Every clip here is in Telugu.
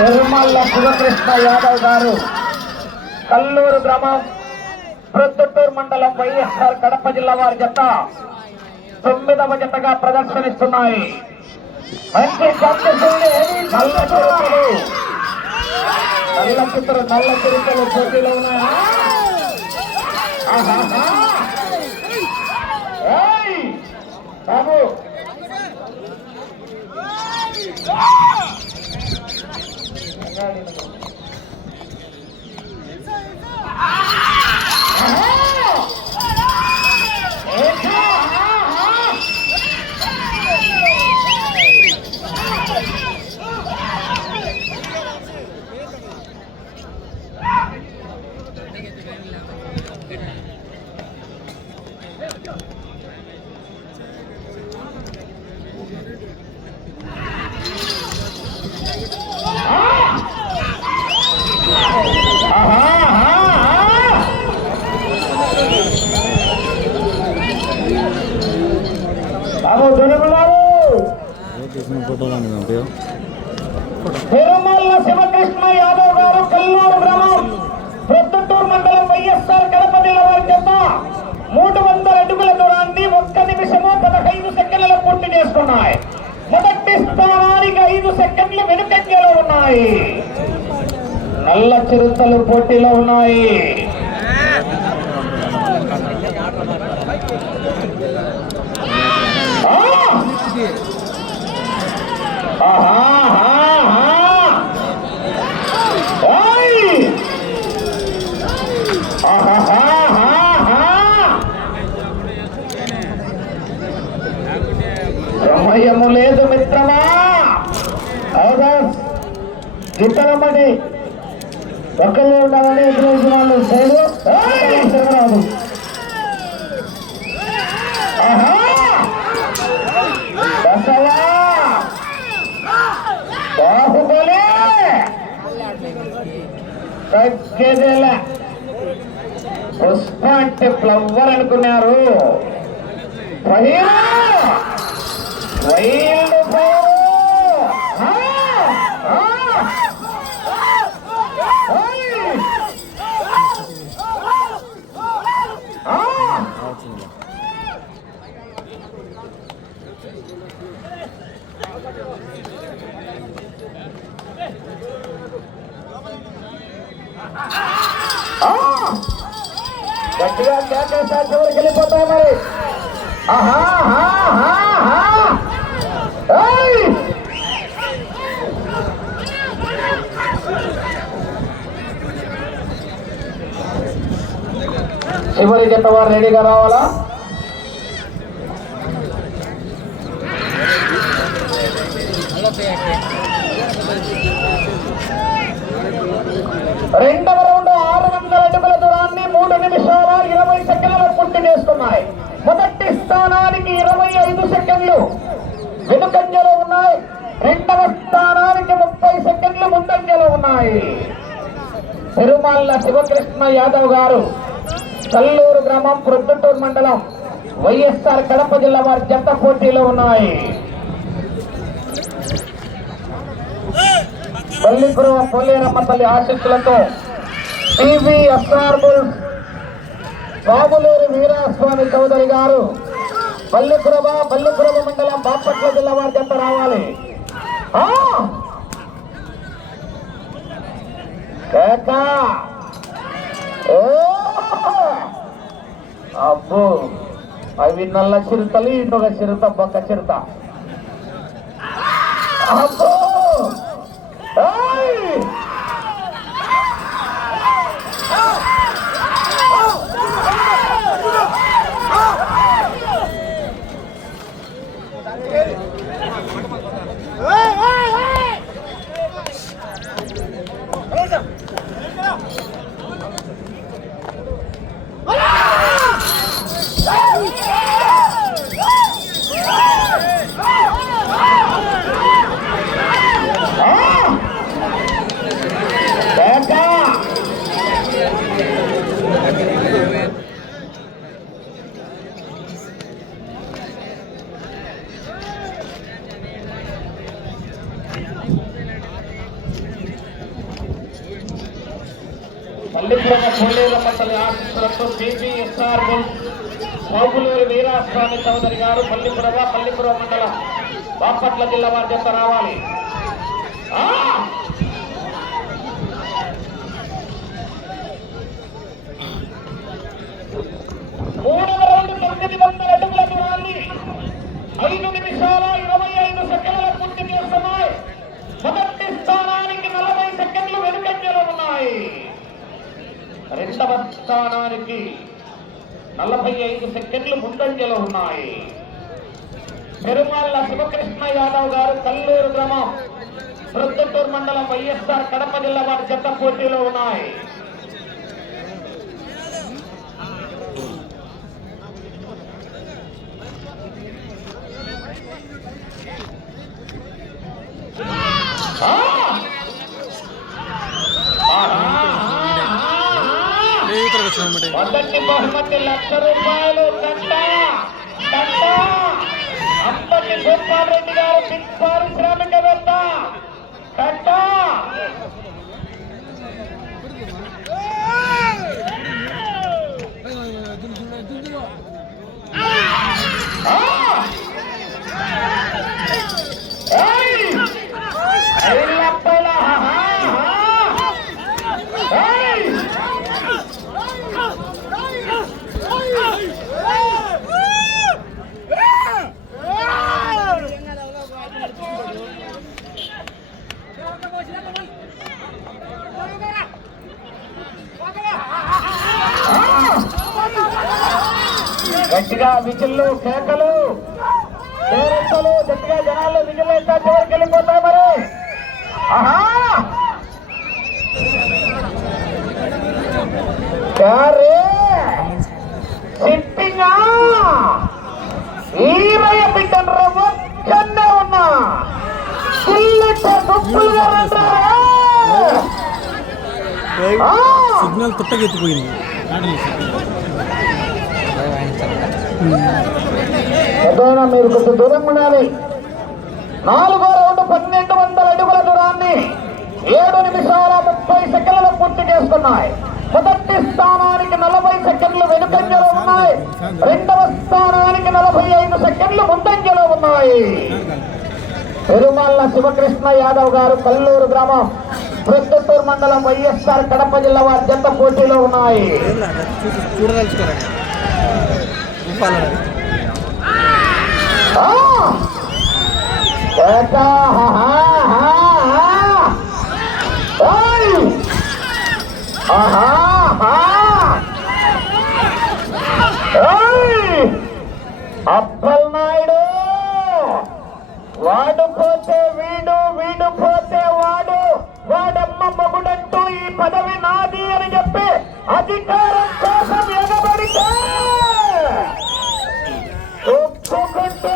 తిరుమల శివకృష్ణ యాదవ్ గారు కల్లూరు గ్రామం ప్రొద్దుటూరు మండలం వైఎస్ఆర్ కడప జిల్లా వారి జత 9వ జతగా ప్రదర్శనిస్తున్నాయి. మంచి నల్ల చిరుతలు పోటీలో ఉన్నాయా? బాబు తిరుమల శివకృష్ణ యాదవ్ గారు కల్లూరు గ్రామం ప్రొద్దుటూరు మండలం వైఎస్ఆర్ కడప జిల్లా వారి జత 300 అడుగుల దూరాన్ని 1 నిమిషము 15 సెకండ్లలో పూర్తి చేసుకున్నాయి. మొదటి స్థానానికి 5 సెకండ్లు వెనుకంజలో ఉన్నాయి. నల్ల చిరుతలు పోటీలో ఉన్నాయి. సమయము లేదు మిత్రమా. చిత్తనమ్మడి ఒకళ్ళు ఉండాలని ఎదురు వాళ్ళు రాదు. బాహుబలి తగ్గేదేలా. పుష్ప అంటే ఫ్లవర్ అనుకున్నారు. గట్టిగా కేకేసారి చివరికి వెళ్ళిపోతాయి మరి. చివరి జత వారు రెడీగా రావాలా? రెండవ రౌండ్ 600 అడుగుల దూరాన్ని 3 నిమిషాల 20 సెకండ్లలో పూర్తి చేస్తున్నాయి. మొదటి స్థానానికి 25 సెకండ్లు వెనుకంజలో ఉన్నాయి. రెండవ స్థానానికి 30 సెకండ్లు ముందంజలో ఉన్నాయి. తిరుమల శివకృష్ణ యాదవ్ గారు కల్లూరు గ్రామం ప్రొద్దుటూరు మండలం వైఎస్ఆర్ కడప జిల్లా వారి జత పోటీలో ఉన్నాయి. పల్లిపురం పోలేరమ్మ తల్లి ఆశీస్సులతో టీవీఎస్ఆర్ బుల్స్ బాబులేరు వీరాస్వామి చౌదరి గారు పల్లిపురమ మండలం బాపట్ల జిల్లా వారి జత రావాలి. అబ్బో, అవి నల్ల చిరుతలు, ఇంకొక చిరుత బొక్క చిరుత. అబ్బో మల్లిపురమ కోలేరమ్మ తల్లి ఆశీస్సులతో బీబీఎస్ఆర్ బాబులూరి వీరాస్వామి చౌదరి గారు పల్లిపురం మండలం బాపట్ల జిల్లా వారి చేత రావాలి. మూడవ రౌండ్ 900 అడుగుల దూరాన్ని 5 నిమిషాల 25 సెకండ్ల పూర్తి చేస్తున్నాయి. మొదటి స్థానానికి 40 సెకండ్లు వెనుకంజలో ఉన్నాయి. రెండవ స్థానానికి 45 సెకండ్లు ముందంజలో ఉన్నాయి. పెరుమాళ్ళ శివకృష్ణ యాదవ్ గారు కల్లూరు గ్రామం ప్రొద్దుటూరు మండలం వైఎస్ఆర్ కడప జిల్లా వారి జత పోటీలో ఉన్నాయి. మొదటి బహుమతి ₹1,00,000 అంబటి గోపాల్ రెడ్డి గారు బిగ్ పారిశ్రామికవేత్త కట్ట. గట్టిగా విజిల్లు కేకలు పేరెత్తలు గట్టిగా జనాల్లో విజిల్ అయితే చివరికి వెళ్ళిపోతాయి. మరి సిట్టింగా ఈరయ్య బిడ్డను వచ్చే ఉన్నా సిగ్నల్ తుట్టగెత్తిపోయింది. ఏదైనా మీరు కొంచెం దూరం ఉండాలి. 4వ రౌండ్ 1200 అడుగుల దూరాన్ని 7 నిమిషాల 30 సెకండ్లు పూర్తి చేస్తున్నాయి. మొదటి స్థానానికి 40 సెకండ్లు వెనుకంజలో ఉన్నాయి. రెండవ స్థానానికి 45 సెకండ్లు ముందంజలో ఉన్నాయి. పెరుమాళ్ళ శివకృష్ణ యాదవ్ గారు కల్లూరు గ్రామం ప్రొద్దుటూరు మండలం వైఎస్ఆర్ కడప జిల్లా వారి జత పోటీలో ఉన్నాయి. అప్పల్ నాయుడు వాడు పోతే వీడు, వీడు పోతే వాడు, వాడమ్మ మగుడంటూ ఈ పదవి నాది అని చెప్పి అధికారం కోసం ఎగబడితే ఒప్పుకుంటూ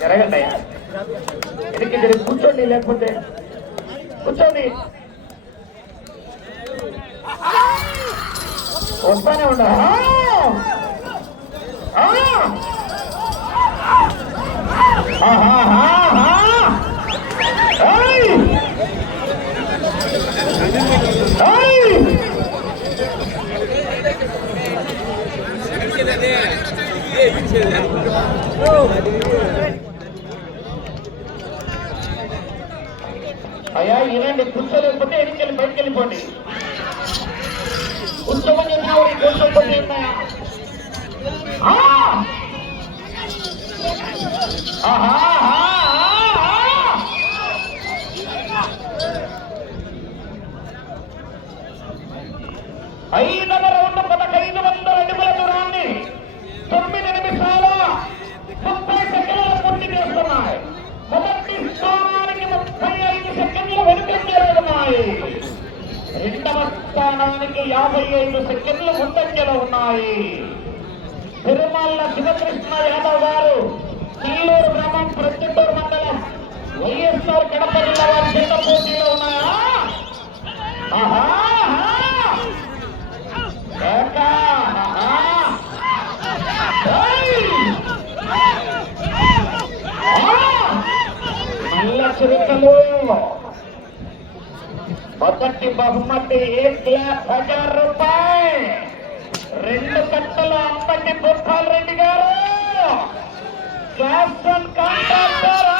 జరగండి అయ్యా, ఎదికి జరిగి కూర్చోండి, లేకపోతే కూర్చోండి, వస్తానే ఉండ. అయ్యా ఈనండి, కూర్చోలేకపోతే ఎన్నికెళ్ళి బయటకు వెళ్ళిపోండి. కూర్చోమని చెప్పినా కూర్చోకపోతే ఐదవ రౌండ్ 1500 అడుగుల దూరాన్ని 9 నిమిషాల 30 సెకండ్లు పూర్తి చేస్తున్నాయి. మొదటి స్థానానికి 35 సెకండ్లు వెనుకంజలో ఉన్నాయి. రెండవ స్థానానికి 55 సెకండ్లు ముందంజలో ఉన్నాయి. తిరుమల శివకృష్ణ యాదవ్ గారు కల్లూరు గ్రామం ప్రొద్దుటూరు మండలం వైఎస్ఆర్ కడప జిల్లా వారి చేత పోటీలో ఉన్నాయా? ఆహా మొదటి బహుమతి 1,10,000 రూపాయలు. 2 కట్టలు అంబటి భూపాల్ రెడ్డి గారు క్యాప్టెన్ కాంట్రాక్టరా.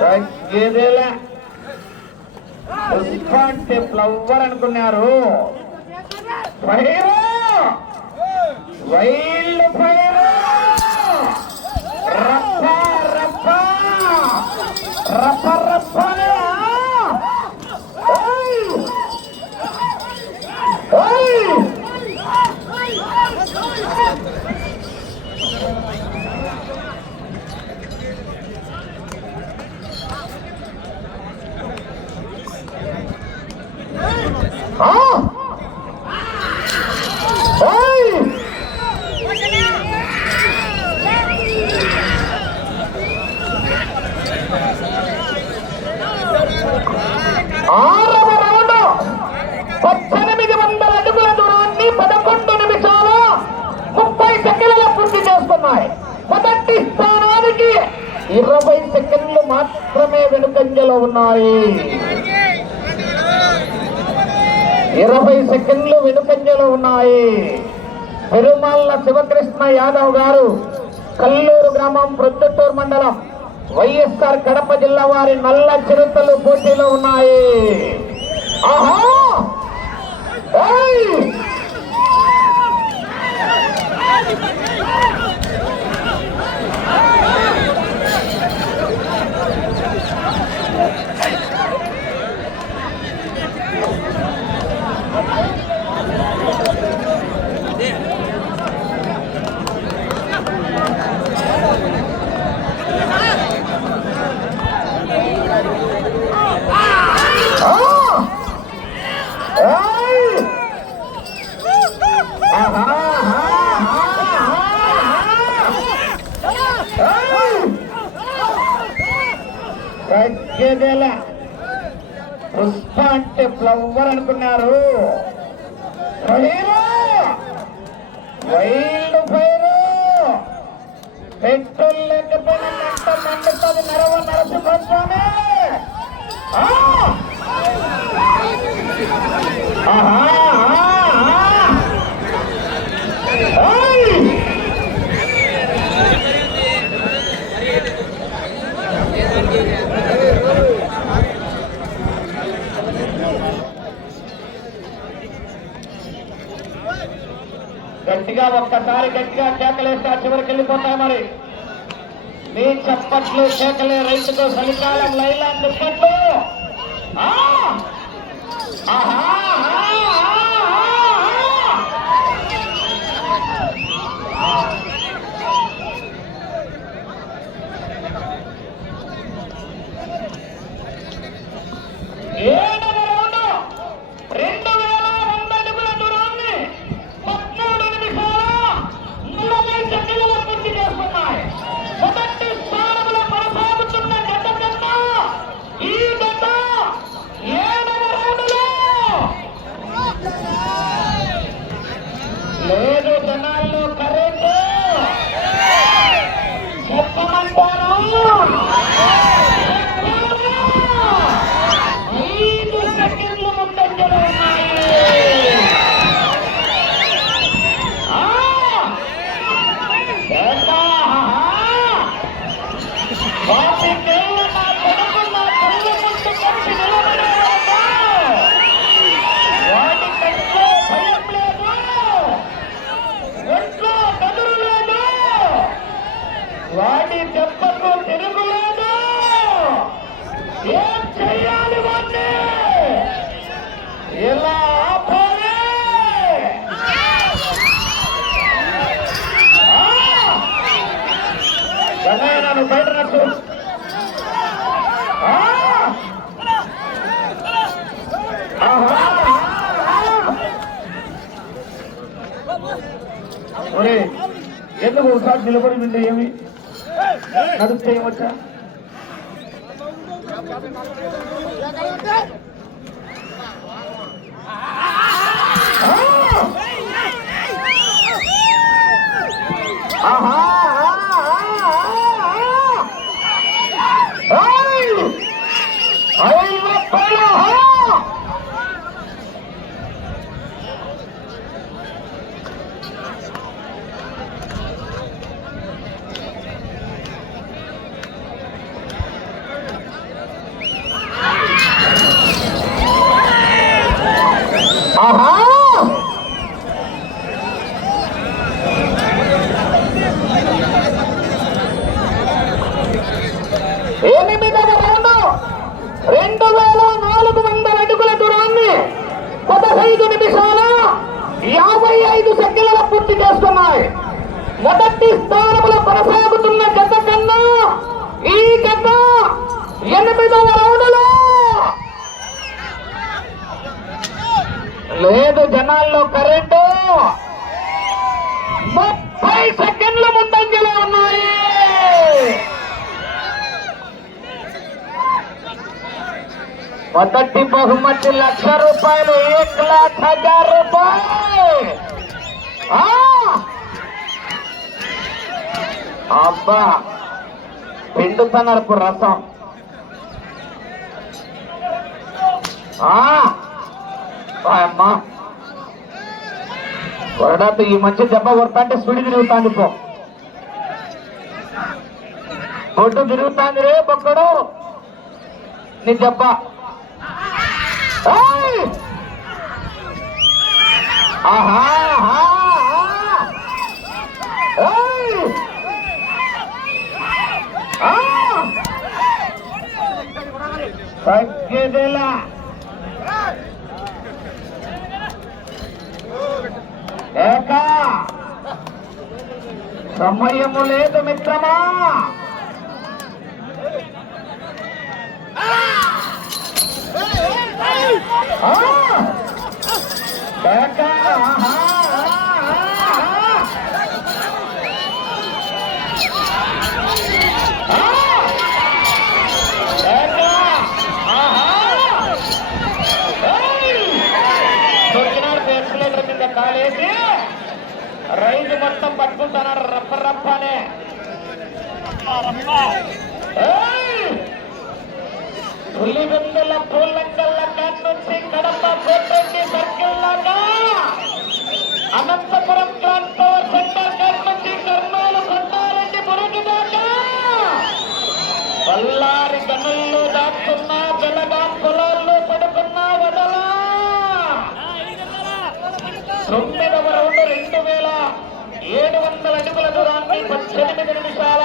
తగ్గేదేలా పుష్ప అంటే ఫ్లవర్ అనుకున్నారు. ఫైర్ వైల్డ్ ఫైర్ రప్ప రప్ప రప్ప రప్ప. ఆరవ రౌండ్ 1800 అడుగుల దూరాన్ని 11 నిమిషాల 30 సెకండ్లలో పూర్తి చేస్తున్నాయి. మొదటి స్థానానికి 20 సెకండ్లు మాత్రమే వెనుకంజలో ఉన్నాయి. 20 సెకండ్లు వెనుకంజలో ఉన్నాయి. పెరుమాళ్ళ శివకృష్ణ యాదవ్ గారు, కల్లూరు గ్రామం, ప్రొద్దుటూరు మండలం, వైఎస్ఆర్ కడప జిల్లా వారి నల్ల చిరుతలు పోటీలో ఉన్నాయి. ఆహా పుష్ప అంటే ఫ్లవర్ అనుకున్నారు. వైల్డ్ ఫైర్ పెట్రోల్ లేకపోయినా మండుతుంది. నరసింహస్వామి గట్టిగా ఒక్కసారి గట్టిగా కేకలేస్తే చివరికి వెళ్ళిపోతాయి. మరి మీ చప్పట్లు కేకలే రైతుతో చలికాలం లైలాండ్ దుప్పట్లు. లేదు జనాల్లో కరెంటు చెప్పమంటారు. 5 సెకండ్లు ముందంజలో ఉన్నాయి. వాటి పేరు నా కొడుకు నా కళ్ళు ముందు కలిసి నిలబడేవాడు. వాటి కంట్లో భయం లేదు, ఒంట్లో కదురు లేదు, వాడి దెబ్బకు తిరుగులేదు. ఏం చెయ్యాలి వాడిని? ఎలా ఆపాలి? నన్ను బయట నచ్చు. ఎందుకు ఒకసారి నిలబడి వింటే ఏమి నడుపు చేయవచ్చా? ఆహా 5 రూపాయలు. ఆహా 2400 అడుగుల దూరాన్ని 15 నిమిషాల 55 సెకండ్ల పూర్తి చేస్తున్నాయి. మొదటి స్థానంలో కొనసాగుతున్న గత కన్నా ఈ గత 8వ రౌండ్లో లేదు. జనాల్లో కరెంటు 30 సెకండ్ల ముందంజలో ఉన్నాయి. మొదటి బహుమతి 1,00,000 రూపాయలు. 1,00,000 రూపాయలు. అబ్బా పిండుతున్నారు రసం. అమ్మా వరడాతో ఈ మధ్య దెబ్బ కొడతాంటే స్పీడ్ తిరుగుతాంది. బొడ్డు తిరుగుతాంది రే బొక్కడు నీ దెబ్బ. తగ్గేదేలా ఏక సమయము లేదు మిత్రమా. కాలేసి రైతు మొత్తం పట్టుకుంటున్నారు రప్ప రప్పనే. పులివెందుల పూలంకల్ల కాట్ నుంచి కడప కోటరెడ్డి సర్కిల్ లాగా అనంతపురం క్లాన్ పవర్ సెంటర్ కాట్ నుంచి కర్నూలు కొండారెడ్డి మురుగు దాకా బళ్ళారి గనుల్లో దాక్కున్నా బెలగాం పొలాల్లో పడుకున్నా వదలా. 9వ రౌండ్ 2700 అడుగుల దూరాన్ని 18 నిమిషాల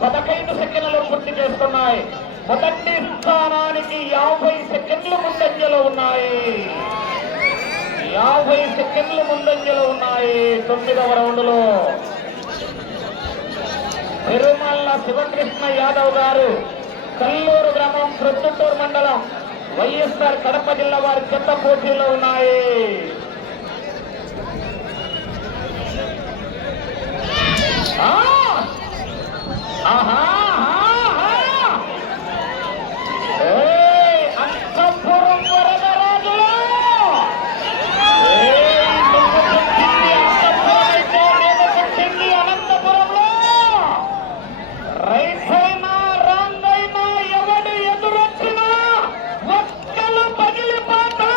15 సెకండ్లు పూర్తి చేస్తున్నాయి. మొదటి స్థానానికి 50 సెకండ్లు ముందంజలో ఉన్నాయి. 50 సెకండ్లు ముందంజలో ఉన్నాయి. 9వ రౌండ్లో తిరుమల శివకృష్ణ యాదవ్ గారు, కల్లూరు గ్రామం, ప్రొద్దుటూరు మండలం, వైఎస్ఆర్ కడప జిల్లా వారి చెత్త పోటీలో ఉన్నాయి. అంతఃపురం వరదరాజులు అంతఃపురం అనంతపురంలో రైతైనా రాంగైనా ఎవడు ఎదురొచ్చినా ఒక్కలు పగిలిపోతాయి.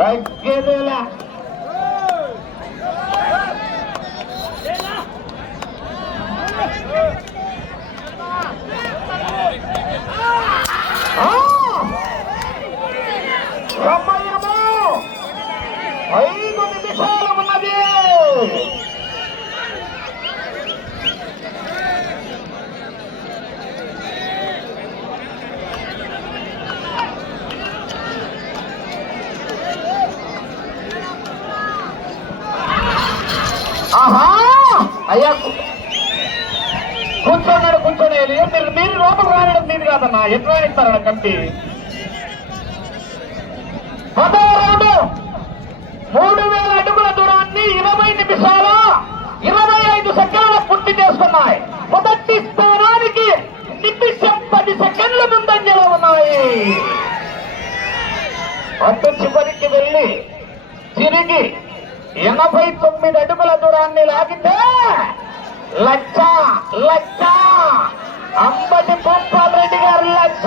తగ్గేదేలా సమయము 5 నిమిషాలు ఉన్నది. ఆహా అయ్యా కూర్చోన్నాడు కూర్చోండి. మీరు లోపల రాయడం మీరు కాదన్నా, ఎట్లా ఇస్తారన్న కమిటీ. 10వ రౌండ్ 3000 అడుగుల దూరాన్ని 20 నిమిషాల 25 సెకండ్ల పూర్తి చేసుకున్నాయి. మొదటి స్థానానికి నిమిషం 10 సెకండ్ల ముందంజలో ఉన్నాయి. అటు చివరికి వెళ్ళి తిరిగి 89 అడుగుల దూరాన్ని లాగితే లక్ష అంబటి భూపాల్ రెడ్డి గారు లక్ష.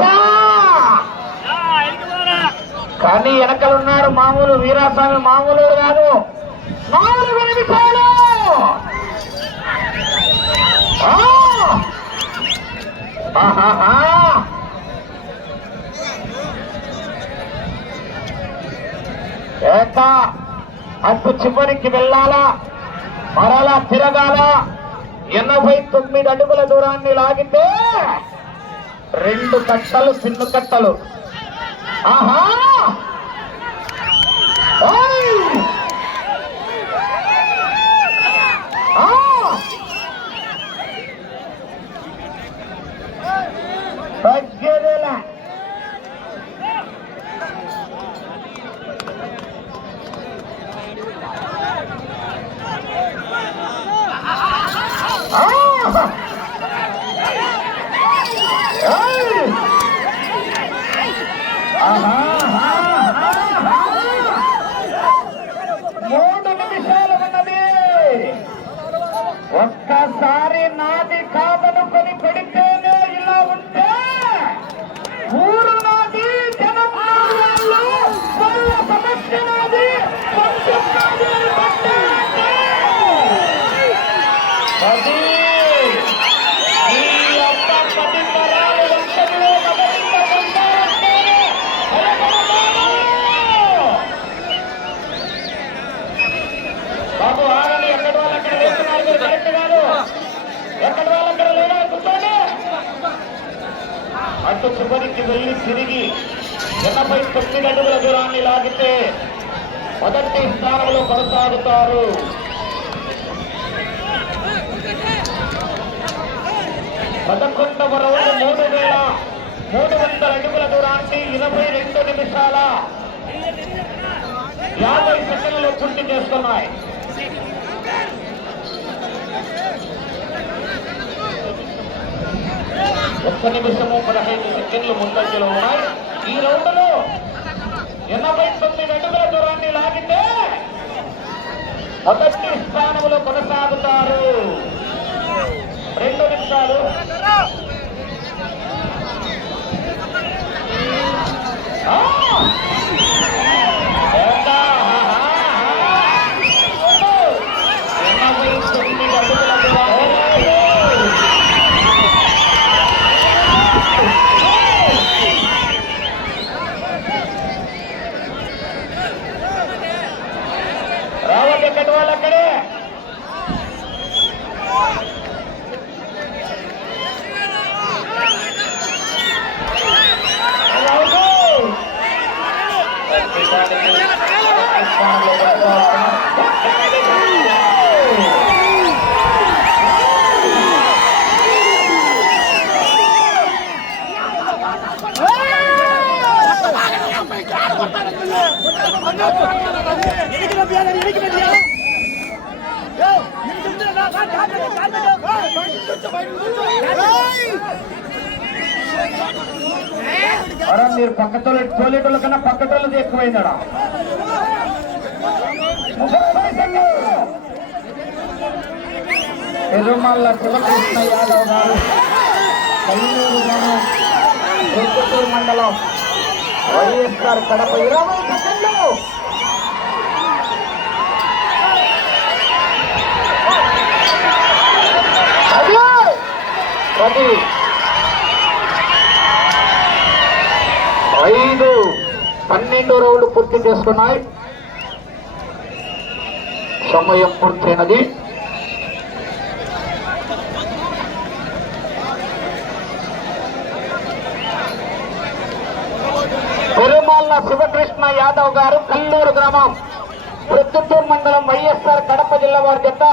కానీ వెనకలున్నారు మామూలు వీరాస్వామి, మామూలు కాదు. 4 నిమిషాలు అటు చివరికి వెళ్ళాలా, మరలా తిరగాల. 89 అడుగుల దూరాన్ని లాగితే 2 కట్టలు చిన్ను కట్టలు. తగ్గేదేలా. ఒక్కసారి నాది కాదనుకొని పెడితేనే ఇలా ఉంటే ఊరు నాది, జనం వాళ్ళ సమస్య నాది, బాబు ఆగండి. ఎక్కడి వాళ్ళు అక్కడ వేస్తున్నారు, కరెక్ట్ కాదు. ఎక్కడి వాళ్ళు అక్కడ లేదా కూర్చోండి. అటు చివరికి వెళ్ళి తిరిగి 89 అడుగుల దూరాన్ని లాగితే మొదటి స్థానంలో కొనసాగుతారు. 11వ రౌండ్ 3300 అడుగుల దూరాన్ని 22 నిమిషాల 50 సెకండ్లు పూర్తి చేస్తున్నాయి. ఒక్క నిమిషము 15 సెకండ్లు ముందంజలో ఉన్నాయి. ఈ రౌండ్ లో 89 అడుగుల దూరాన్ని లాగితే మొదటి స్థానంలో కొనసాగుతారు. 2 నిమిషాలు. రావాలి ఎక్కడి వాళ్ళు అక్కడే. మీరు తోలేటోళ్ళ కన్నా పక్కటోళ్ళది ఎక్కువైందడా. తిరుమల శివకృష్ణ యాదవ్ గారు, కల్లూరు గ్రామం, రుద్రపూర్ మండలం, వైఎస్ఆర్ కడప. 20 సెకండ్లు. అది 12 రౌండ్లు పూర్తి చేసుకున్నాయి. సమయం పూర్తయినది. తిరుమల శివకృష్ణ యాదవ్ గారు, కల్లూరు గ్రామం, ప్రొద్దుటూరు మండలం, వైఎస్ఆర్ కడప జిల్లా వారి జత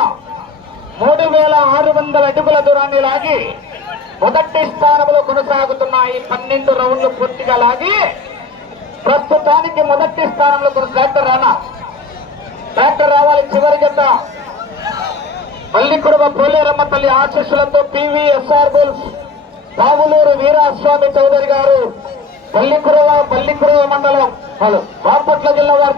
3600 అడుగుల దూరాన్ని లాగి మొదటి స్థానంలో కొనసాగుతున్నాయి. 12 రౌండ్లు పూర్తిగా లాగి ప్రస్తుతానికి మొదటి స్థానంలో ట్రాక్టర్ రావాలి. చివరి జత పల్లికుడుమ పోలేరమ్మ తల్లి ఆశీస్సులతో పివిఎస్ఆర్ బుల్స్ పావులూరు వీరాస్వామి చౌదరి గారు పల్లికురువ మండలం బాపట్ల జిల్లా వారి